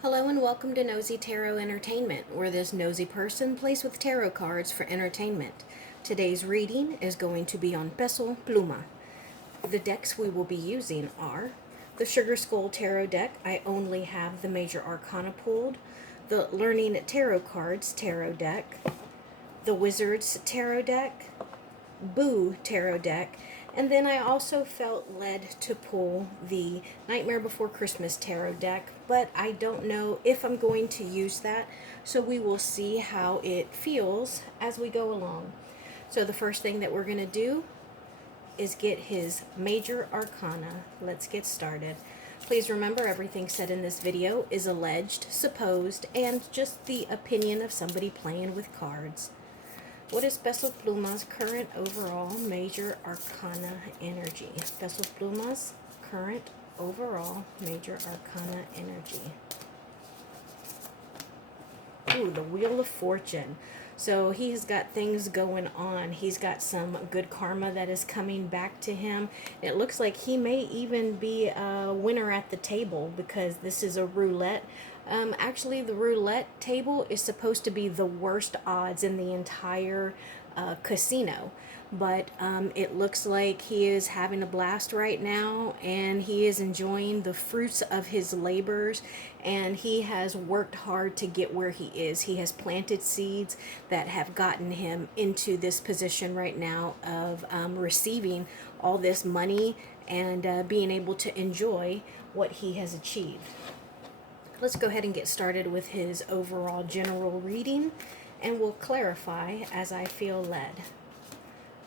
Hello and welcome to Nosy Tarot Entertainment, where this nosy person plays with tarot cards for entertainment. Today's reading is going to be on Peso Pluma. The decks we will be using are the Sugar Skull Tarot deck. I only have the Major Arcana pulled. The Learning Tarot Cards Tarot deck. The Wizards Tarot deck. Boo Tarot deck. And then I also felt led to pull the Nightmare Before Christmas Tarot deck, but I don't know if I'm going to use that, so we will see how it feels as we go along. So the first thing that we're going to do is get his Major Arcana. Let's get started. Please remember everything said in this video is alleged, supposed, and just the opinion of somebody playing with cards. What is Peso Pluma's current overall Major Arcana energy? Peso Pluma's current overall Major Arcana energy. Ooh, the Wheel of Fortune. So he has got things going on. He's got some good karma that is coming back to him. It looks like he may even be a winner at the table because this is a roulette. Actually, the roulette table is supposed to be the worst odds in the entire casino. But it looks like he is having a blast right now, and he is enjoying the fruits of his labors, and he has worked hard to get where he is. He has planted seeds that have gotten him into this position right now of receiving all this money and being able to enjoy what he has achieved. Let's go ahead and get started with his overall general reading, and we'll clarify as I feel led.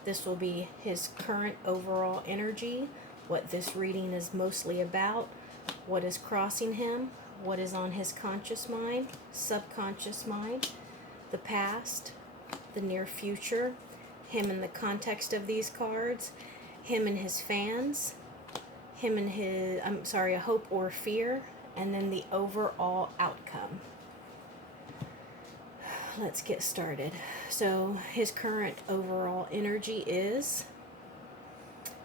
This will be his current overall energy, what this reading is mostly about, what is crossing him, what is on his conscious mind, subconscious mind, the past, the near future, him in the context of these cards, him and his fans, him and his, a hope or fear, and then the overall outcome. Let's get started. So his current overall energy is,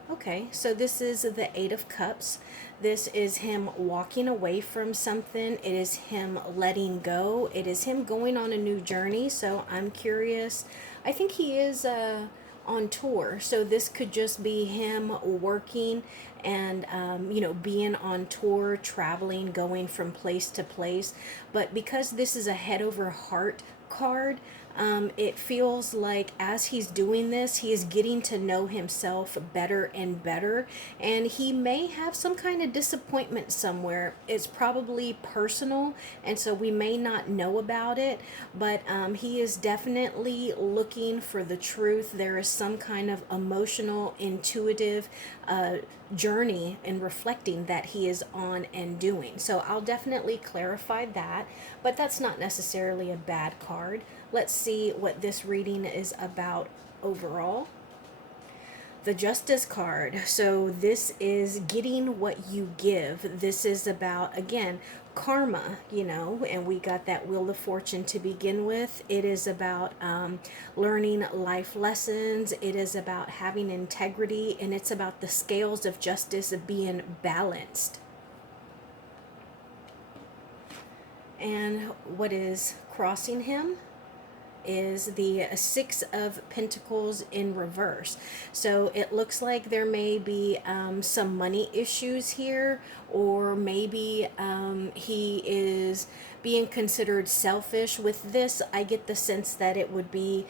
okay, so this is the Eight of Cups. This is him walking away from something. It is him letting go. It is him going on a new journey. So I'm curious. I think he is on tour. So this could just be him working and, being on tour, traveling, going from place to place. But because this is a head over heart card, it feels like as he's doing this, he is getting to know himself better and better, and he may have some kind of disappointment somewhere. It's probably personal, and so we may not know about it, but he is definitely looking for the truth. There is some kind of emotional, intuitive journey and reflecting that he is on and doing. So I'll definitely clarify that, but that's not necessarily a bad card. Let's see what this reading is about overall. The Justice card. So this is getting what you give. This is about, again, karma, and we got that Wheel of Fortune to begin with. It is about learning life lessons. It is about having integrity, and it's about the scales of justice being balanced. And what is crossing him is the Six of Pentacles in reverse. So it looks like there may be some money issues here, or maybe he is being considered selfish. With this, I get the sense that it would be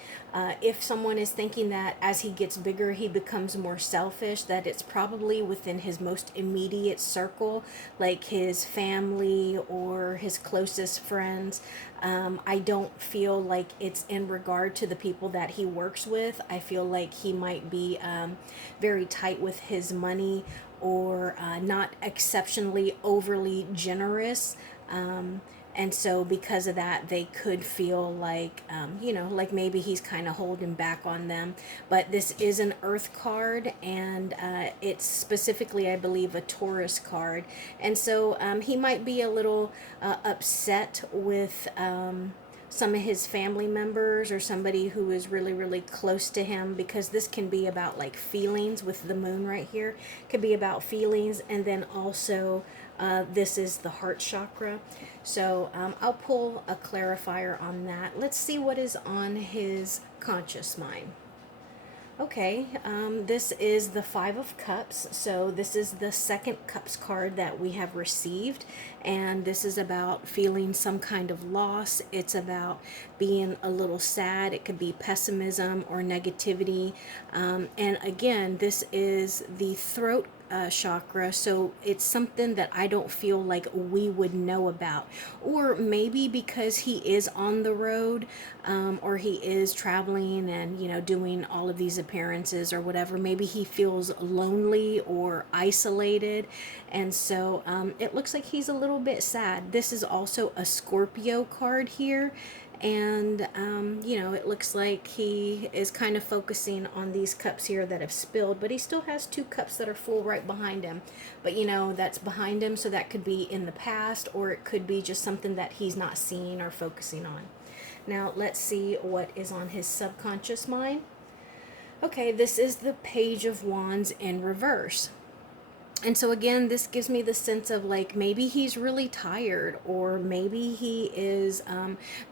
if someone is thinking that as he gets bigger he becomes more selfish, that it's probably within his most immediate circle, like his family or his closest friends. I don't feel like it's in regard to the people that he works with. I feel like he might be very tight with his money, or not exceptionally overly generous. And so because of that, they could feel like, like maybe he's kind of holding back on them. But this is an Earth card, and it's specifically, I believe, a Taurus card. And so he might be a little upset with some of his family members or somebody who is really, really close to him, because this can be about like feelings with the moon right here. It could be about feelings, and then also This is the heart chakra. So I'll pull a clarifier on that. Let's see what is on his conscious mind. Okay, this is the Five of Cups. So this is the second Cups card that we have received. And this is about feeling some kind of loss. It's about being a little sad. It could be pessimism or negativity. And again, this is the throat chakra, so it's something that I don't feel like we would know about. Or maybe because he is on the road, or he is traveling and, you know, doing all of these appearances or whatever, maybe he feels lonely or isolated. And so it looks like he's a little bit sad. This is also a Scorpio card here. And you know, it looks like he is kind of focusing on these cups here that have spilled, but he still has two cups that are full right behind him. But you know, that's behind him, so that could be in the past, or it could be just something that he's not seeing or focusing on. Now let's see what is on his subconscious mind. Okay, this is the Page of Wands in reverse. And so again, this gives me the sense of like maybe he's really tired, or maybe he is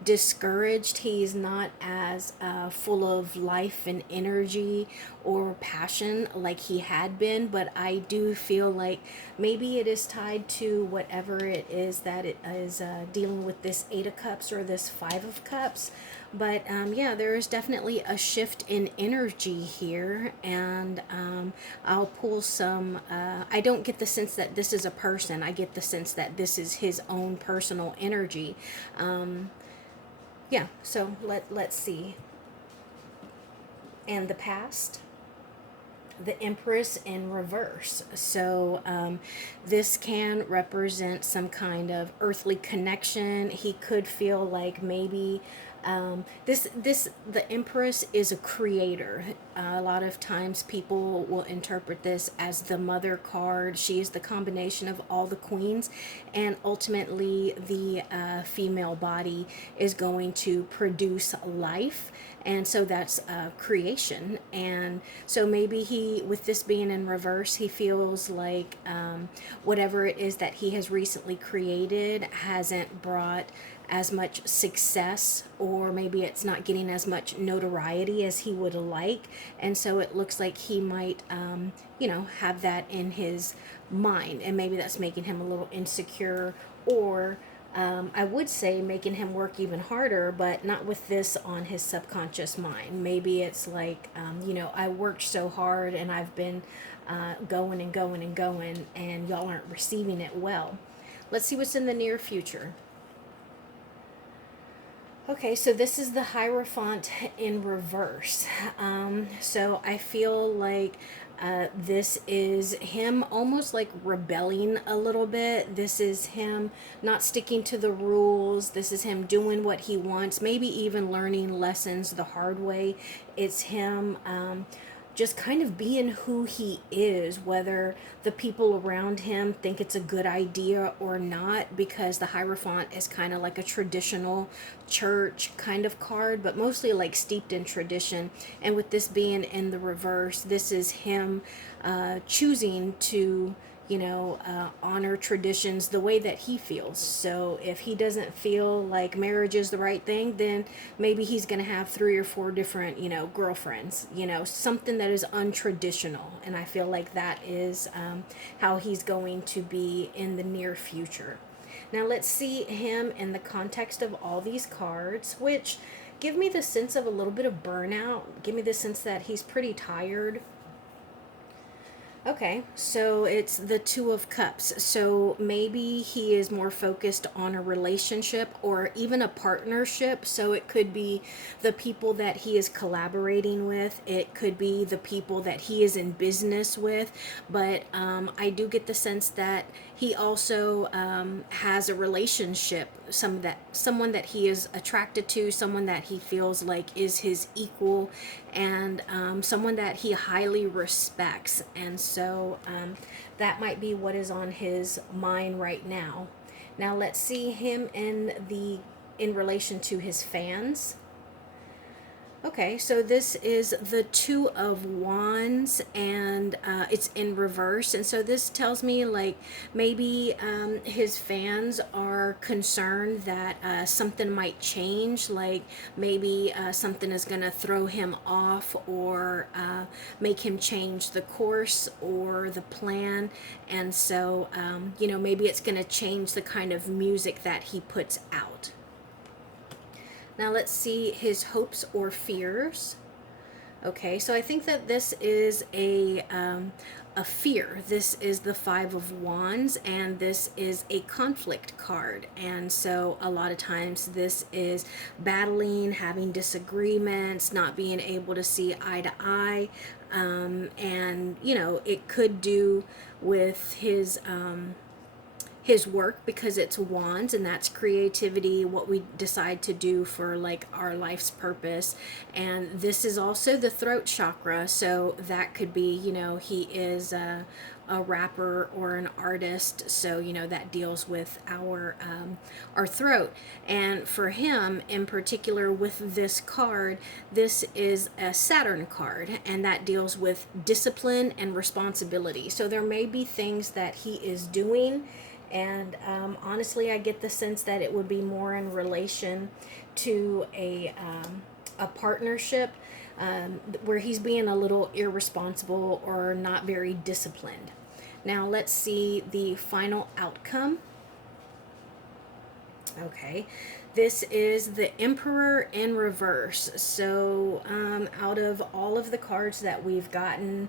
discouraged. He's not as full of life and energy or passion like he had been. But I do feel like maybe it is tied to whatever it is that it is dealing with, this Eight of Cups or this Five of Cups. But yeah, there is definitely a shift in energy here, and I'll pull some. I don't get the sense that this is a person. I get the sense that this is his own personal energy. Yeah, so let's see. And the past, the Empress in reverse. So this can represent some kind of earthly connection. He could feel like maybe the Empress is a creator. A lot of times people will interpret this as the mother card. She is the combination of all the queens, and ultimately the female body is going to produce life. And so that's creation. And so maybe he, with this being in reverse, he feels like whatever it is that he has recently created hasn't brought as much success, or maybe it's not getting as much notoriety as he would like. And so it looks like he might, you know, have that in his mind. And maybe that's making him a little insecure, or I would say making him work even harder, but not with this on his subconscious mind. Maybe it's like, you know, I worked so hard and I've been going and going and going, and y'all aren't receiving it well. Let's see what's in the near future. Okay, so this is the Hierophant in reverse. So I feel like this is him almost like rebelling a little bit. This is him not sticking to the rules. This is him doing what he wants, maybe even learning lessons the hard way. It's him just kind of being who he is, whether the people around him think it's a good idea or not, because the Hierophant is kind of like a traditional church kind of card, but mostly like steeped in tradition. And with this being in the reverse, this is him choosing to, you know, honor traditions the way that he feels. So if he doesn't feel like marriage is the right thing, then maybe he's going to have 3 or 4 different, you know, girlfriends, you know, something that is untraditional. And I feel like that is how he's going to be in the near future. Now let's see him in the context of all these cards, which give me the sense of a little bit of burnout. Give me the sense that he's pretty tired. Okay, so it's the Two of Cups. So maybe he is more focused on a relationship or even a partnership. So it could be the people that he is collaborating with. It could be the people that he is in business with. But I do get the sense that he also has a relationship, someone that he is attracted to, someone that he feels like is his equal, and someone that he highly respects. And so that might be what is on his mind right now. Now let's see him in relation to his fans. Okay, so this is the Two of Wands, and it's in reverse. And so this tells me like maybe his fans are concerned that something might change, like maybe something is going to throw him off or make him change the course or the plan. And so, you know, maybe it's going to change the kind of music that he puts out. Now let's see his hopes or fears. Okay, so I think that this is a fear. This is the Five of Wands, and this is a conflict card. And so a lot of times this is battling, having disagreements, not being able to see eye to eye. And, you know, it could do with his work, because it's wands and that's creativity, what we decide to do for like our life's purpose. And this is also the throat chakra, so that could be, you know, he is a rapper or an artist, so you know that deals with our throat. And for him in particular with this card, this is a Saturn card, and that deals with discipline and responsibility. So there may be things that he is doing, and honestly, I get the sense that it would be more in relation to a partnership where he's being a little irresponsible or not very disciplined. Now let's see the final outcome. Okay, this is the Emperor in reverse. So out of all of the cards that we've gotten,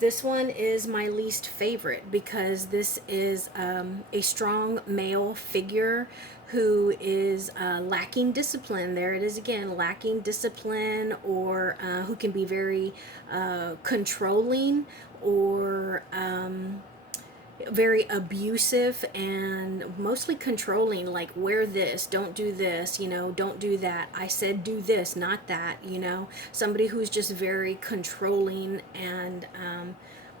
this one is my least favorite, because this is a strong male figure who is lacking discipline. There it is again, lacking discipline, or who can be very controlling, or very abusive and mostly controlling, like wear this, don't do this, you know, don't do that, I said do this, not that, you know, somebody who's just very controlling and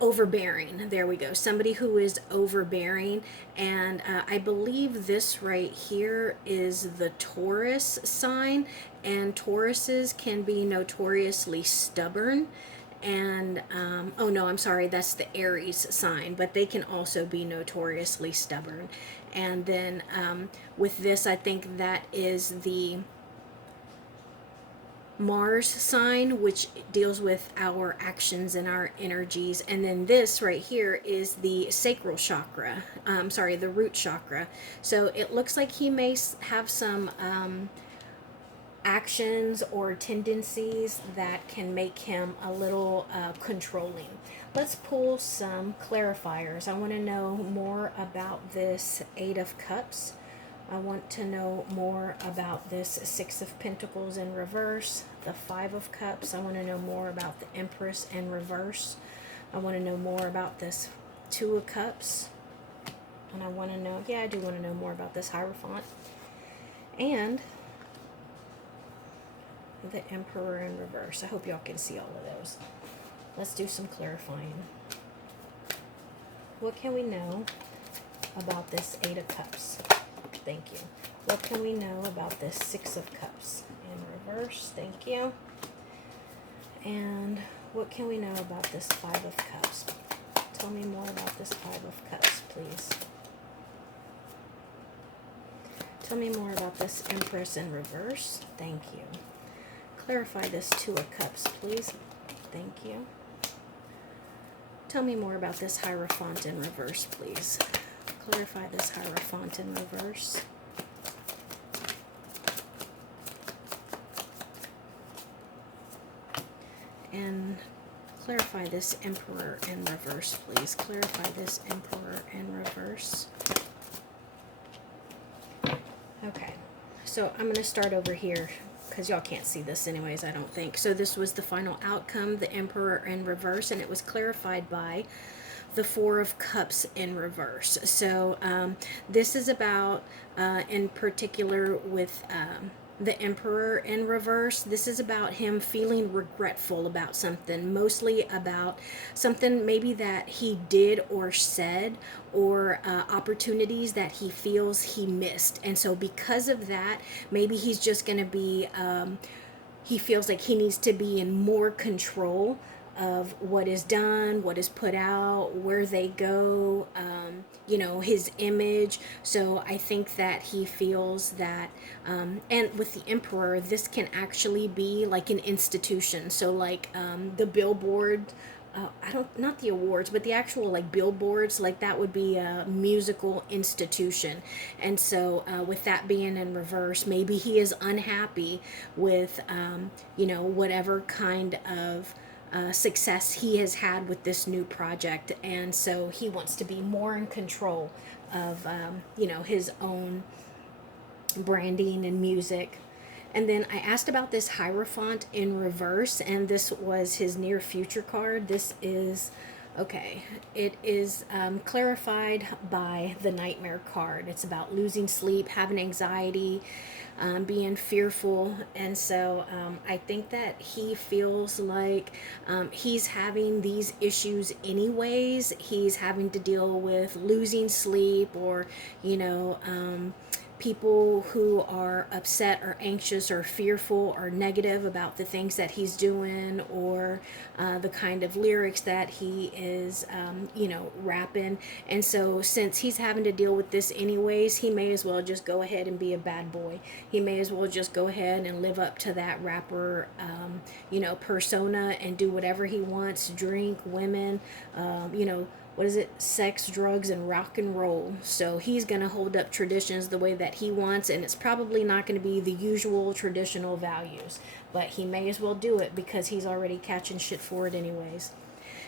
overbearing. There we go, somebody who is overbearing. And I believe this right here is the Taurus sign, and Tauruses can be notoriously stubborn. And oh no, I'm sorry, that's the Aries sign, but they can also be notoriously stubborn. And then with this, I think that is the Mars sign, which deals with our actions and our energies. And then this right here is the sacral chakra, sorry, the root chakra. So it looks like he may have some actions or tendencies that can make him a little controlling. Let's pull some clarifiers. I want to know more about this Eight of Cups. I want to know more about this Six of Pentacles in reverse, the Five of Cups. I want to know more about the Empress in reverse. I want to know more about this Two of Cups. And I want to know, yeah, I do want to know more about this Hierophant. And the Emperor in reverse. I hope y'all can see all of those. Let's do some clarifying. What can we know about this Eight of Cups? Thank you. What can we know about this Six of Cups in reverse? Thank you. And what can we know about this Five of Cups? Tell me more about this Five of Cups, please. Tell me more about this Empress in reverse. Thank you. Clarify this Two of Cups, please. Thank you. Tell me more about this Hierophant in reverse, please. Clarify this Hierophant in reverse. And clarify this Emperor in reverse, please. Clarify this Emperor in reverse. Okay, so I'm going to start over here, because y'all can't see this anyways, I don't think. So this was the final outcome, the Emperor in reverse, and it was clarified by the Four of Cups in reverse. So this is about, in particular with the Emperor in reverse, this is about him feeling regretful about something, mostly about something maybe that he did or said, or opportunities that he feels he missed. And so because of that, maybe he's just going to be he feels like he needs to be in more control of what is done, what is put out, where they go, his image. So I think that he feels that, and with the Emperor, this can actually be like an institution. So, like the Billboard. I don't, not the awards, but the actual like billboards, like that would be a musical institution. And so, with that being in reverse, maybe he is unhappy with, whatever kind of success he has had with this new project. And so he wants to be more in control of, his own branding and music. And then I asked about this Hierophant in reverse, and this was his near future card. This is, okay, it is clarified by the Nightmare card. It's about losing sleep, having anxiety, being fearful. And so I think that he feels like he's having these issues anyways. He's having to deal with losing sleep, or, people who are upset or anxious or fearful or negative about the things that he's doing, or the kind of lyrics that he is, rapping. And so, since he's having to deal with this anyways, he may as well just go ahead and be a bad boy. He may as well just go ahead and live up to that rapper, persona, and do whatever he wants, drink, women, what is it, sex, drugs, and rock and roll. So he's going to hold up traditions the way that he wants, and it's probably not going to be the usual traditional values, but he may as well do it because he's already catching shit for it anyways.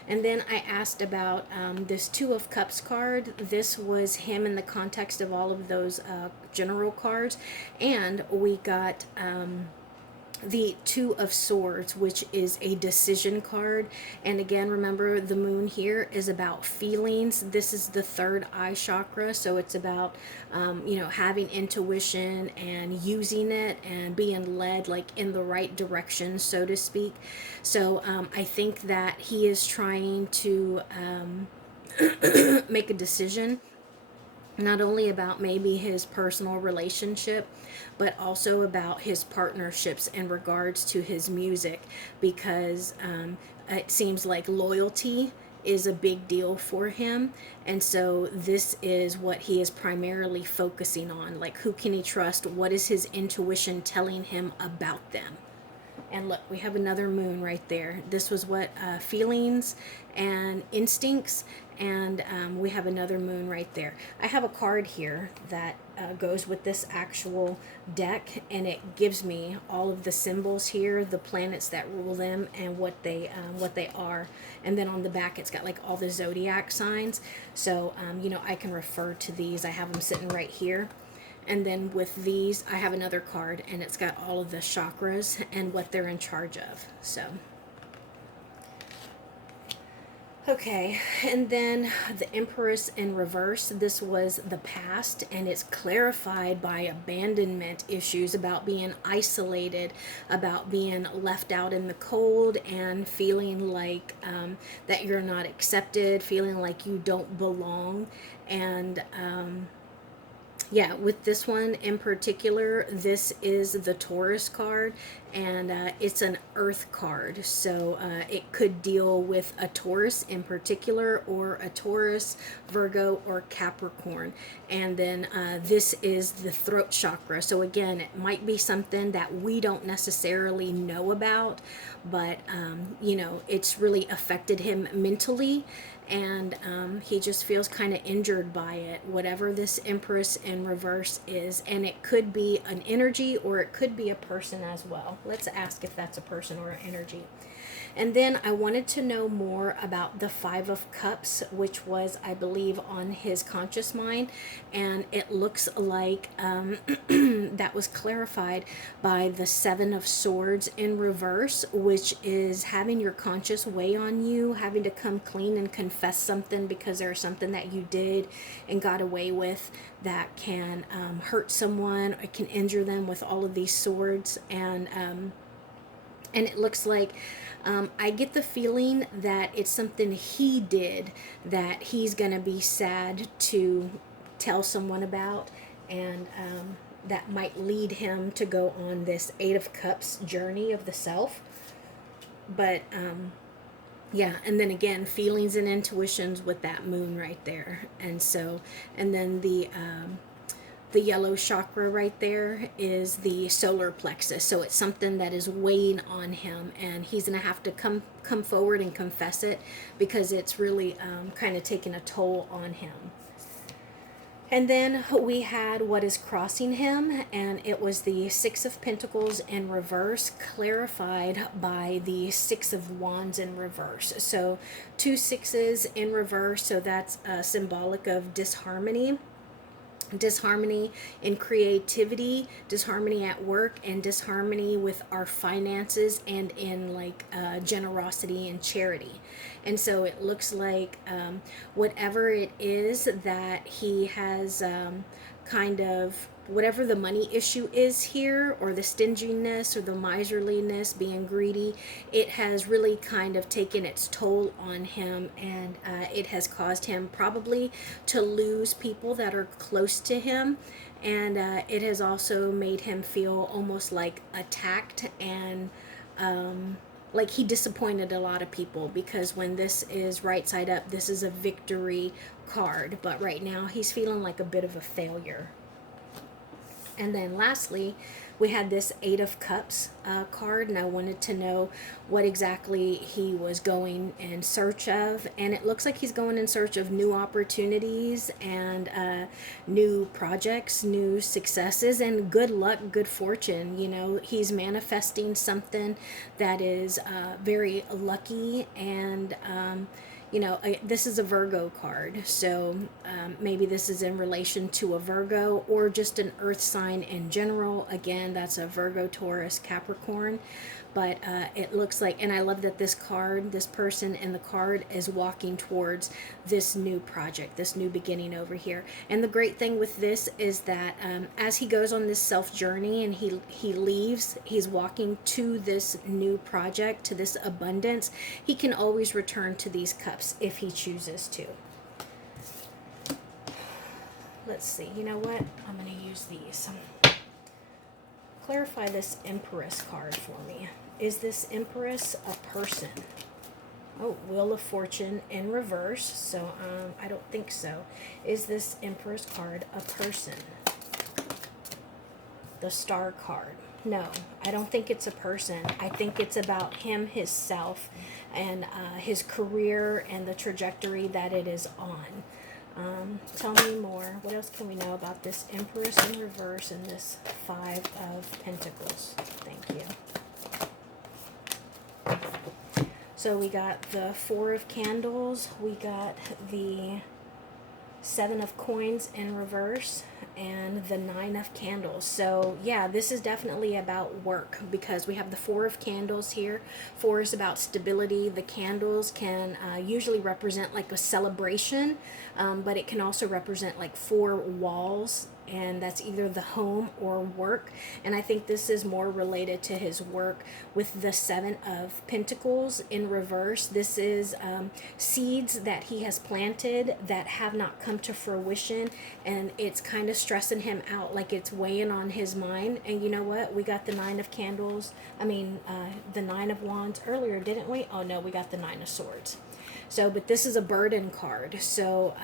And then I asked about this Two of Cups card. This was him in the context of all of those general cards. And we got the Two of Swords, which is a decision card. And again, remember, the moon here is about feelings. This is the third eye chakra, so it's about having intuition and using it and being led like in the right direction, so to speak. So I think that he is trying to make a decision, not only about maybe his personal relationship, but also about his partnerships in regards to his music, because it seems like loyalty is a big deal for him. And so this is what he is primarily focusing on. Like, who can he trust? What is his intuition telling him about them? And look, we have another moon right there. This was what feelings and instincts, and we have another moon right there. I have a card here that goes with this actual deck, and it gives me all of the symbols here, the planets that rule them, and what they are. And then on the back, it's got like all the zodiac signs. So I can refer to these. I have them sitting right here. And then with these, I have another card, and it's got all of the chakras and what they're in charge of. So, okay, and then the Empress in reverse. This was the past, and it's clarified by abandonment issues, about being isolated, about being left out in the cold, and feeling like that you're not accepted, feeling like you don't belong. And yeah, with this one in particular, this is the Taurus card, and it's an earth card. So it could deal with a Taurus in particular, or a Taurus, Virgo, or Capricorn. And then this is the throat chakra. So again, it might be something that we don't necessarily know about, but it's really affected him mentally, and he just feels kind of injured by it, whatever this Empress in reverse is. And it could be an energy, or it could be a person as well. Let's ask if that's a person or an energy. And then I wanted to know more about the Five of Cups, which was, I believe, on his conscious mind. And it looks like that was clarified by the Seven of Swords in reverse, which is having your conscience weigh on you, having to come clean and confess something because there's something that you did and got away with that can hurt someone, or can injure them with all of these swords. And it looks like I get the feeling that it's something he did that he's going to be sad to tell someone about. And that might lead him to go on this Eight of Cups journey of the self. But yeah, and then again, feelings and intuitions with that moon right there. And so, and then the yellow chakra right there is the solar plexus. So it's something that is weighing on him, and he's gonna have to come forward and confess it, because it's really kind of taking a toll on him. And then we had what is crossing him, and it was the Six of Pentacles in reverse, clarified by the Six of Wands in reverse. So 2 sixes in reverse, so that's symbolic of disharmony. Disharmony in creativity, disharmony at work, and disharmony with our finances, and in like generosity and charity. And so it looks like whatever it is that he has kind of, whatever the money issue is here, or the stinginess or the miserliness, being greedy, it has really kind of taken its toll on him, and it has caused him probably to lose people that are close to him, and it has also made him feel almost like attacked, and like he disappointed a lot of people, because when this is right side up, this is a victory card, but right now he's feeling like a bit of a failure. And then lastly, we had this Eight of Cups card, and I wanted to know what exactly he was going in search of. And it looks like he's going in search of new opportunities, and new projects, new successes, and good luck, good fortune. You know, he's manifesting something that is very lucky, and you know, this is a Virgo card, so maybe this is in relation to a Virgo, or just an earth sign in general. Again, that's a Virgo, Taurus, Capricorn. But it looks like, and I love that this card, this person in the card, is walking towards this new project, this new beginning over here. And the great thing with this is that as he goes on this self journey, and he leaves, he's walking to this new project, to this abundance, he can always return to these cups if he chooses to. Let's see, you know what? I'm going to use these. Clarify this Empress card for me. Is this Empress a person? Oh, Wheel of Fortune in reverse, so I don't think so. Is this Empress card a person? The Star card. No, I don't think it's a person. I think it's about him, himself, and his career, and the trajectory that it is on. Tell me more. What else can we know about this Empress in reverse and this Five of Pentacles? Thank you. So we got the Four of Candles. We got the Seven of Coins in reverse, and the Nine of Candles. So yeah, this is definitely about work, because we have the Four of Candles here. Four is about stability. The candles can usually represent like a celebration, but it can also represent like four walls, and that's either the home or work. And I think this is more related to his work with the Seven of Pentacles in reverse. This is seeds that he has planted that have not come to fruition, and it's kind of stressing him out, like it's weighing on his mind. And you know what? We got the Nine of Candles, the Nine of Wands earlier, didn't we? Oh no, we got the Nine of Swords. So, but this is a burden card. So,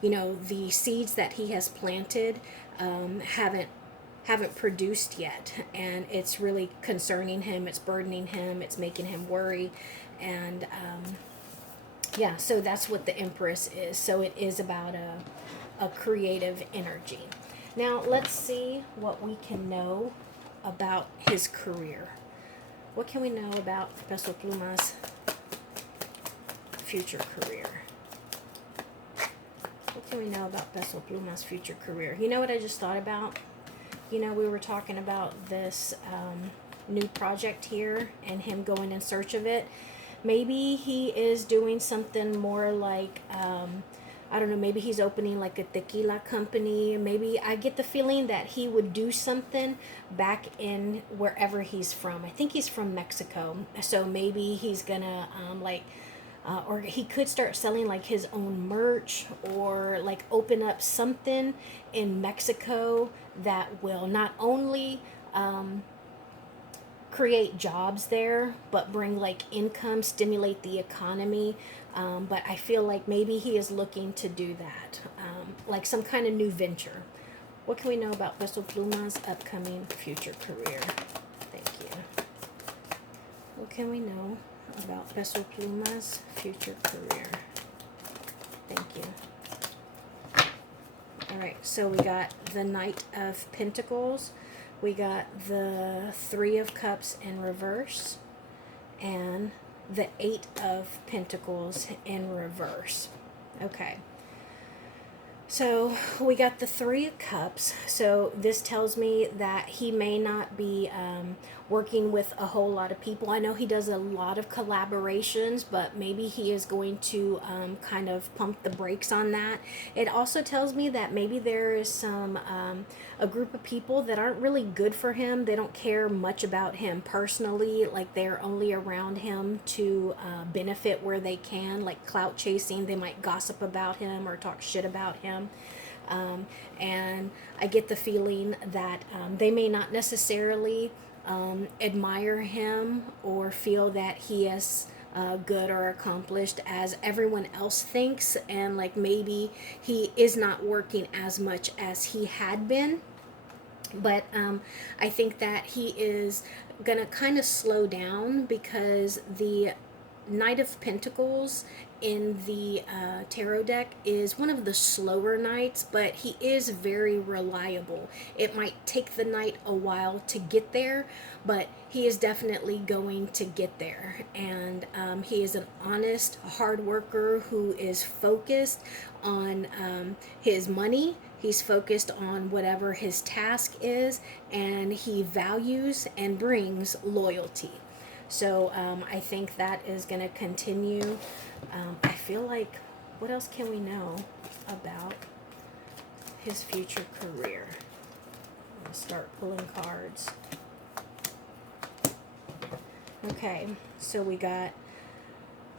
you know, the seeds that he has planted haven't produced yet, and it's really concerning him. It's burdening him. It's making him worry, and yeah. So that's what the Empress is. So it is about a creative energy. Now let's see what we can know about his career. What can we know about Peso Pluma's future career? What can we know about Peso Pluma's future career? You know what I just thought about? You know, we were talking about this new project here, and him going in search of it. Maybe he is doing something more like, I don't know, maybe he's opening like a tequila company. Maybe I get the feeling that he would do something back in wherever he's from. I think he's from Mexico. So maybe he's gonna or he could start selling like his own merch, or like open up something in Mexico that will not only create jobs there, but bring like income, stimulate the economy. But I feel like maybe he is looking to do that, like some kind of new venture. What can we know about Peso Pluma's upcoming future career? Thank you. What can we know about Peso Pluma's future career? Thank you. All right, so we got the Knight of Pentacles. We got the Three of Cups in reverse, and the Eight of Pentacles in reverse. Okay. So we got the Three of Cups. So this tells me that he may not be working with a whole lot of people. I know he does a lot of collaborations, but maybe he is going to kind of pump the brakes on that. It also tells me that maybe there is some a group of people that aren't really good for him. They don't care much about him personally. Like they're only around him to benefit where they can, like clout chasing. They might gossip about him or talk shit about him. And I get the feeling that they may not necessarily admire him or feel that he is good or accomplished as everyone else thinks, and like maybe he is not working as much as he had been. But I think that he is gonna kind of slow down, because the Knight of Pentacles in the tarot deck is one of the slower knights, but he is very reliable. It might take the knight a while to get there, but he is definitely going to get there. And he is an honest, hard worker who is focused on his money. He's focused on whatever his task is, and he values and brings loyalty. So I think that is going to continue. I feel like, what else can we know about his future career? I'm going to start pulling cards. Okay, so we got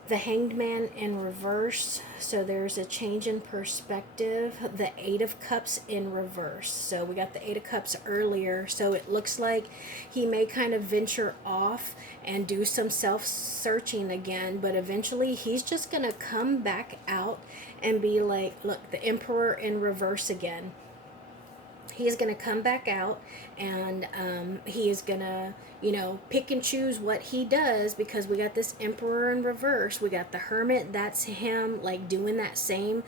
the Hanged Man in reverse. So there's a change in perspective. The Eight of Cups in reverse. So we got the Eight of Cups earlier. So it looks like he may kind of venture off and do some self-searching again. But eventually he's just going to come back out and be like, look, the Emperor in reverse again. He is going to come back out, and he is going to, pick and choose what he does, because we got this Emperor in reverse. We got the Hermit. That's him, like, doing that same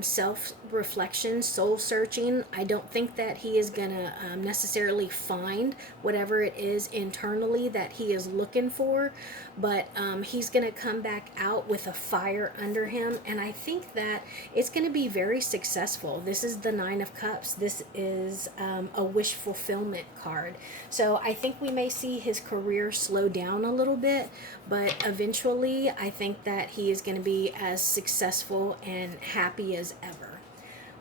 self-reflection, soul-searching. I don't think that he is going to necessarily find whatever it is internally that he is looking for, but he's going to come back out with a fire under him, and I think that it's going to be very successful. This is the Nine of Cups. This is a wish fulfillment card. So I think we may see his career slow down a little bit, but eventually I think that he is going to be as successful and happy as ever.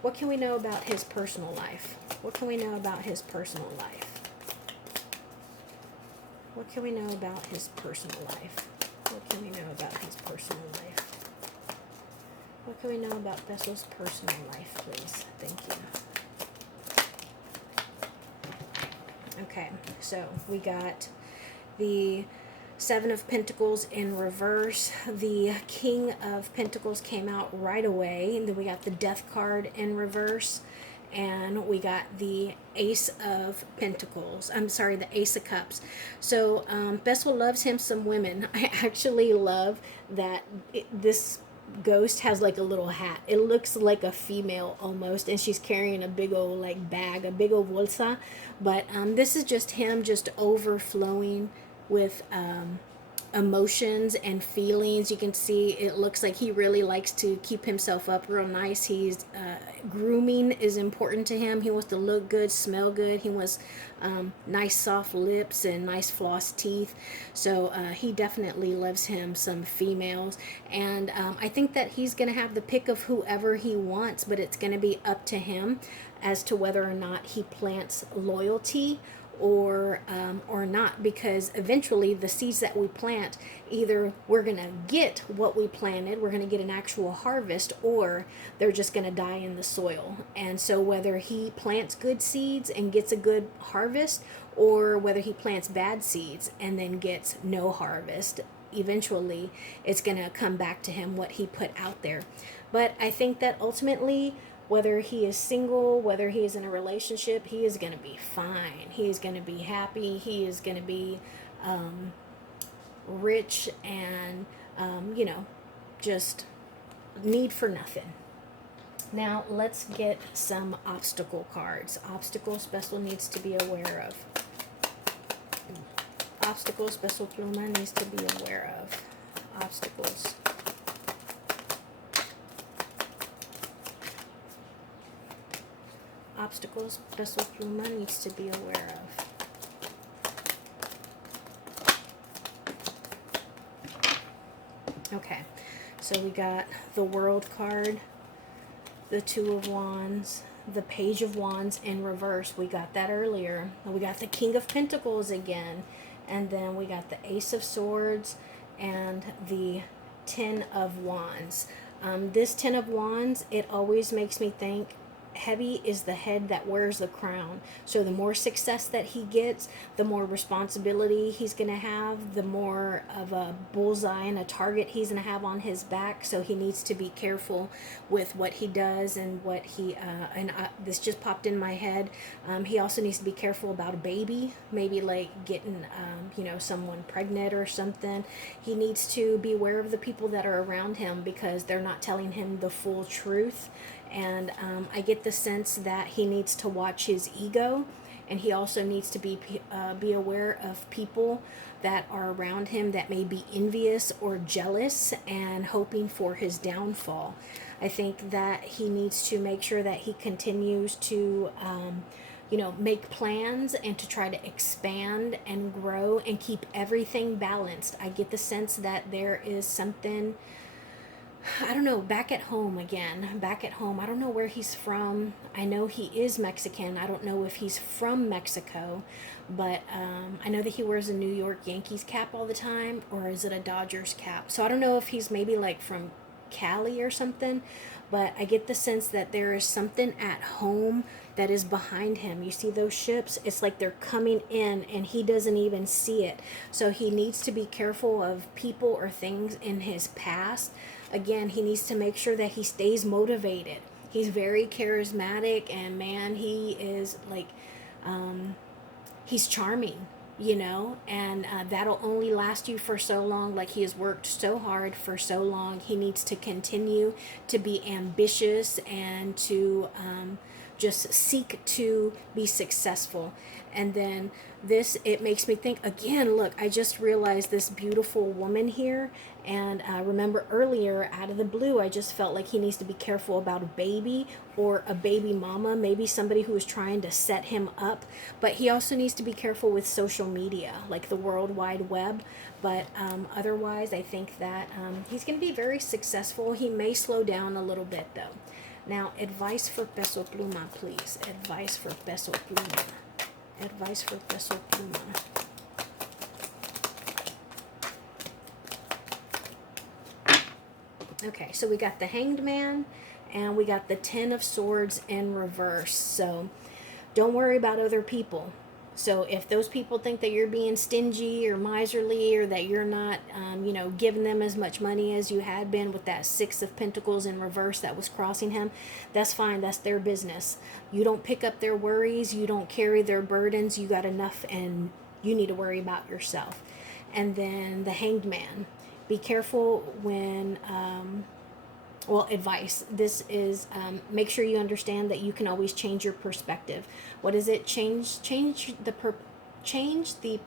What can we know about his personal life? What can we know about his personal life? What can we know about his personal life? What can we know about his personal life? What can we know about Peso's personal life, please? Thank you. Okay, so we got the Seven of Pentacles in reverse. The King of Pentacles came out right away. And then we got the Death card in reverse. And we got the Ace of Pentacles. I'm sorry, the Ace of Cups. So Peso loves him some women. I actually love that this ghost has like a little hat. It looks like a female almost, and she's carrying a big old like bag, a big old bolsa. But this is just him just overflowing with emotions and feelings. You can see it looks like he really likes to keep himself up real nice. He's grooming is important to him. He wants to look good, smell good. He wants nice soft lips and nice floss teeth. So he definitely loves him some females, and I think that he's going to have the pick of whoever he wants, but it's going to be up to him as to whether or not he plants loyalty or not, because eventually the seeds that we plant, either we're going to get what we planted, we're going to get an actual harvest, or they're just going to die in the soil. And so whether he plants good seeds and gets a good harvest, or whether he plants bad seeds and then gets no harvest, eventually it's going to come back to him what he put out there. But I think that ultimately, whether he is single, whether he is in a relationship, he is going to be fine. He is going to be happy. He is going to be rich and, just need for nothing. Now, let's get some obstacle cards. Obstacles Peso needs to be aware of. Obstacles Peso Pluma needs to be aware of. Obstacles. Obstacles Peso Pluma needs to be aware of. Okay, so we got the World card, the Two of Wands, the Page of Wands in reverse. We got that earlier. We got the King of Pentacles again, and then we got the Ace of Swords and the Ten of Wands. This Ten of Wands, it always makes me think heavy is the head that wears the crown. So the more success that he gets, the more responsibility he's going to have, the more of a bullseye and a target he's going to have on his back. So he needs to be careful with what he does and what he, this just popped in my head. He also needs to be careful about a baby, maybe like getting, someone pregnant or something. He needs to be aware of the people that are around him because they're not telling him the full truth. And I get the sense that he needs to watch his ego, and he also needs to be aware of people that are around him that may be envious or jealous and hoping for his downfall. I think that he needs to make sure that he continues to make plans and to try to expand and grow and keep everything balanced. I get the sense that there is something, I don't know, back at home again. Back at home. I don't know where he's from. I know he is Mexican. I don't know if he's from Mexico, but I know that he wears a New York Yankees cap all the time, or is it a Dodgers cap? So I don't know if he's maybe like from Cali or something, but I get the sense that there is something at home that is behind him. You see those ships? It's like they're coming in and he doesn't even see it. So he needs to be careful of people or things in his past. Again, he needs to make sure that he stays motivated. He's very charismatic, and man, he is like, he's charming, and that'll only last you for so long. Like, he has worked so hard for so long. He needs to continue to be ambitious and to just seek to be successful. And then this, it makes me think again, look, I just realized this beautiful woman here. And remember earlier, out of the blue, I just felt like he needs to be careful about a baby or a baby mama, maybe somebody who is trying to set him up. But he also needs to be careful with social media, like the World Wide Web. But otherwise, I think that he's going to be very successful. He may slow down a little bit, though. Now, advice for Peso Pluma, please. Advice for Peso Pluma. Advice for Peso Pluma. Okay, so we got the Hanged Man, and we got the Ten of Swords in reverse. So don't worry about other people. So if those people think that you're being stingy or miserly, or that you're not, giving them as much money as you had been with that Six of Pentacles in reverse that was crossing him, that's fine. That's their business. You don't pick up their worries. You don't carry their burdens. You got enough, and you need to worry about yourself. And then the Hanged Man. Be careful when, advice. This is, make sure you understand that you can always change your perspective. What is it? Change the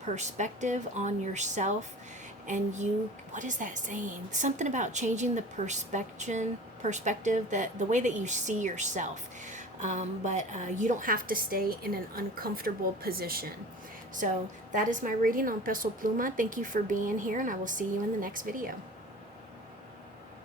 perspective on yourself, and you, what is that saying? Something about changing the perspective, that the way that you see yourself. But you don't have to stay in an uncomfortable position. So that is my reading on Peso Pluma. Thank you for being here, and I will see you in the next video.